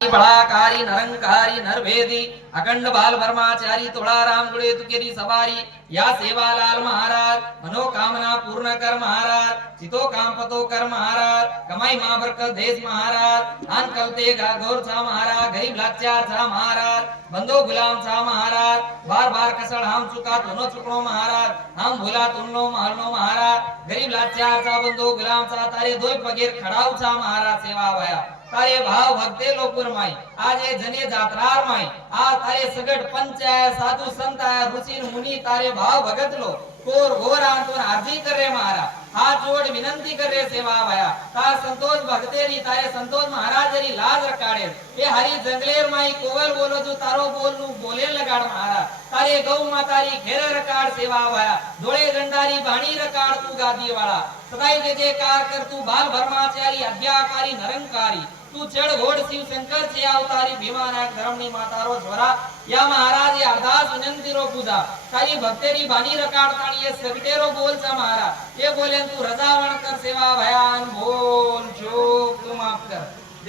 बड़ाकारी नरंकारी नरभेदी अखंड बाल ब्रह्मचारी तुलाराम गुड़े तुकेरी सवारी या सेवालाल महाराज मनोकामना पूर्ण कर महाराज चितो काम पतो कर महाराज कमाई मां बरकत देश महाराज आन कलते गागोर सा महाराज गरीब लाचार सा महाराज बंदो गुलाम सा महाराज बार बार कसड़ हम चुका दोनों चुकड़ो महाराज हम भूला तुमनो मारनो महाराज गरीब लाचार सा बंदो गुलाम सा तारे दोय पगेर खड़ाव सा महाराज सेवा भया तारे भाव भक्ते लोपुर माई आज जने जात्रार माई आ तारे सगट पंचायत साधु संत ऋषि मुनि तारे भाव भगत लो कोर घोर आंतुन आरजी कर रे महारा हाथ जोड़ विनंती कर रे सेवा भया ता संतोष भक्तेरी तारे संतोष महाराज री लाज रकाड़े ए हरी जंगलेर माई कोवल बोलो जो तारो बोल नु बोले लगाड़ महारा तारे गौ मातारी घेर रकाड़ सेवा भया जोड़े गंडारी बाणी रकाड़ तू गादी वाला सदाई जे जयकार कर तू बाल ब्रह्मचारी अज्ञाकारी निरंकारी तू चढ़ घोड़ शिव शंकर से अवतारी भीमानायक धर्मनी मातारो ज्वरा या महाराज ये अरदास विनंती रो पूजा तारी भक्तेरी बानी रकाड़ताणी ये सगटेरो बोल सा महाराज ये बोले तू रजावण